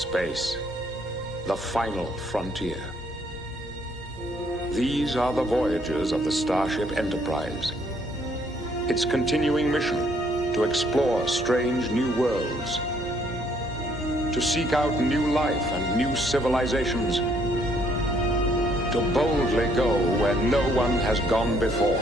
Space, the final frontier. These are the voyages of the Starship Enterprise. Its continuing mission to explore strange new worlds, to seek out new life and new civilizations, to boldly go where no one has gone before.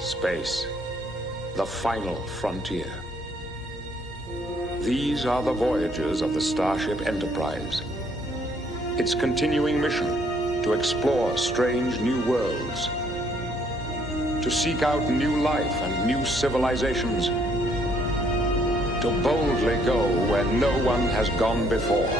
Space, the final frontier. These are the voyages of the Starship Enterprise. Its continuing mission to explore strange new worlds, to seek out new life and new civilizations, to boldly go where no one has gone before.